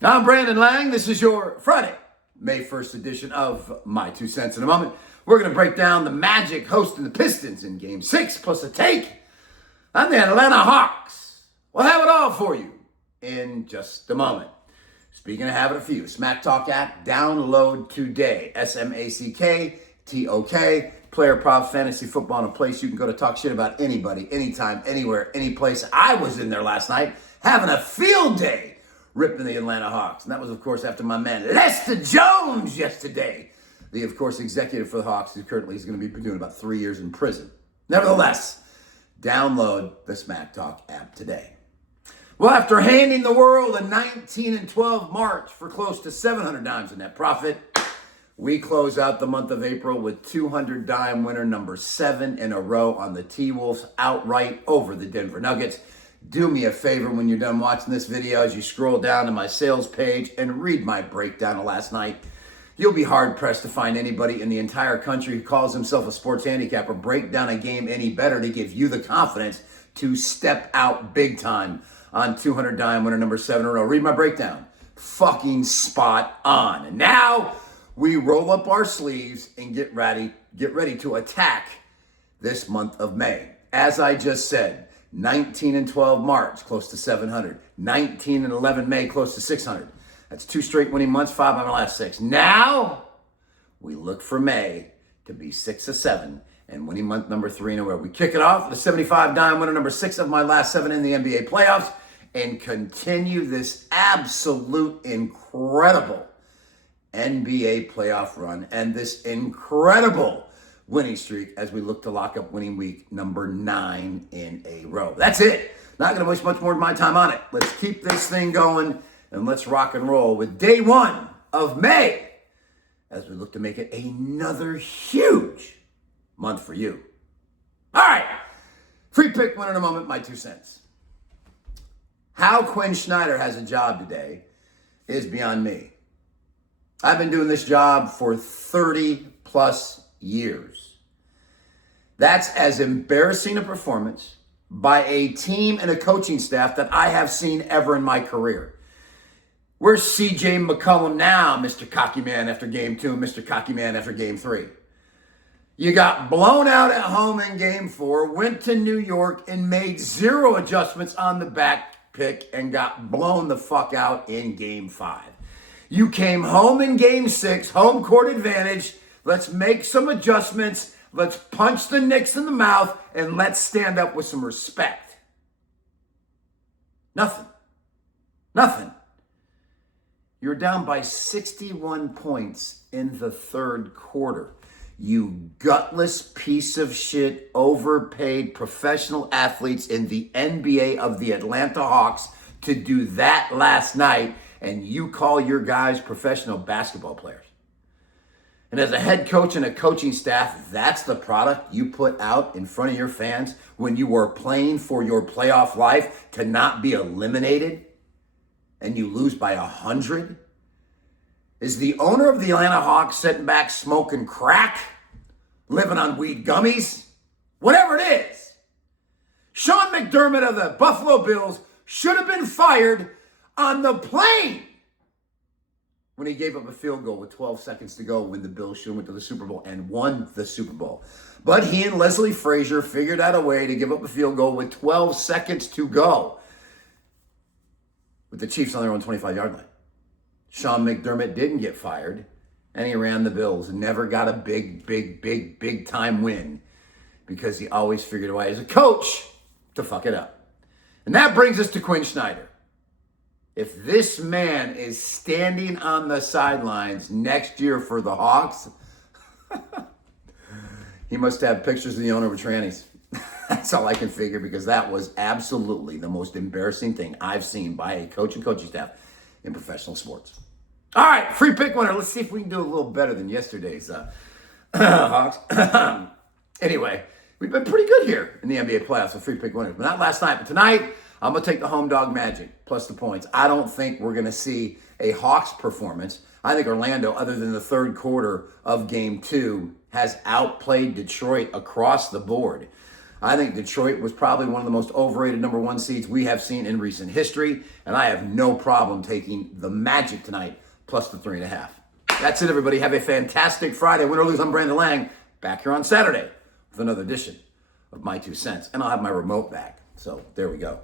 I'm Brandon Lang. This is your Friday, May 1st edition of My Two Cents. In a moment, we're going to break down the Magic hosting the Pistons in Game 6 plus a take on the Atlanta Hawks. We'll have it all for you in just a moment. Speaking of having a few, Smack Talk app, download today. SMACKTOK, player prop fantasy football in a place you can go to talk shit about anybody, anytime, anywhere, any place. I was in there last night having a field day ripping the Atlanta Hawks. And that was, of course, after my man Lester Jones yesterday, the, of course, executive for the Hawks, who currently is going to be doing about 3 years in prison. Nevertheless, download the Smack Talk app today. Well, after handing the world a 19-12 March for close to 700 dimes in net profit, we close out the month of April with 200 dime winner number 7 in a row on the T-Wolves outright over the Denver Nuggets. Do me a favor when you're done watching this video, as you scroll down to my sales page and read my breakdown of last night. You'll be hard-pressed to find anybody in the entire country who calls himself a sports handicapper break down a game any better to give you the confidence to step out big time on 200 dime winner number 7 in a row. Read my breakdown. Fucking spot on. And now we roll up our sleeves and get ready to attack this month of May. As I just said, 19-12 March, close to 700. 19-11 May, close to 600. That's 2 straight winning months, 5 out of the last 6. Now, we look for May to be 6 of 7 and winning month number 3 in a row. We kick it off with a 75 dime winner number 6 of my last 7 in the NBA playoffs and continue this absolute incredible NBA playoff run and this incredible winning streak as we look to lock up winning week number 9 in a row. That's it. Not going to waste much more of my time on it. Let's keep this thing going and let's rock and roll with day 1 of May as we look to make it another huge month for you. All right. Free pick one in a moment, my 2 cents. How Quinn Snyder has a job today is beyond me. I've been doing this job for 30 plus years. That's as embarrassing a performance by a team and a coaching staff that I have seen ever in my career. Where's CJ McCollum now, Mr. Cocky Man after game 2, Mr. Cocky Man after game 3? You got blown out at home in game 4, went to New York and made 0 adjustments on the back pick and got blown the fuck out in game 5. You came home in game 6, home court advantage. Let's make some adjustments. Let's punch the Knicks in the mouth and let's stand up with some respect. Nothing. You're down by 61 points in the third quarter. You gutless piece of shit, overpaid professional athletes in the NBA of the Atlanta Hawks to do that last night, and you call your guys professional basketball players. And as a head coach and a coaching staff, that's the product you put out in front of your fans when you were playing for your playoff life to not be eliminated and you lose by 100? Is the owner of the Atlanta Hawks sitting back smoking crack, living on weed gummies? Whatever it is. Sean McDermott of the Buffalo Bills should have been fired on the plane when he gave up a field goal with 12 seconds to go when the Bills should have went to the Super Bowl and won the Super Bowl. But he and Leslie Frazier figured out a way to give up a field goal with 12 seconds to go with the Chiefs on their own 25-yard line. Sean McDermott didn't get fired, and he ran the Bills and never got a big time win because he always figured a way as a coach to fuck it up. And that brings us to Quinn Snyder. If this man is standing on the sidelines next year for the Hawks, he must have pictures of the owner with trannies. That's all I can figure, because that was absolutely the most embarrassing thing I've seen by a coach and coaching staff in professional sports. All right, free pick winner. Let's see if we can do a little better than yesterday's Hawks. Anyway, we've been pretty good here in the NBA playoffs with free pick winners, but not last night. But tonight, I'm going to take the home dog Magic plus the points. I don't think we're going to see a Hawks performance. I think Orlando, other than the third quarter of game 2, has outplayed Detroit across the board. I think Detroit was probably one of the most overrated number 1 seeds we have seen in recent history, and I have no problem taking the Magic tonight plus the 3.5. That's it, everybody. Have a fantastic Friday. Win or lose, I'm Brandon Lang. Back here on Saturday with another edition of My 2 Cents, and I'll have my remote back. So there we go.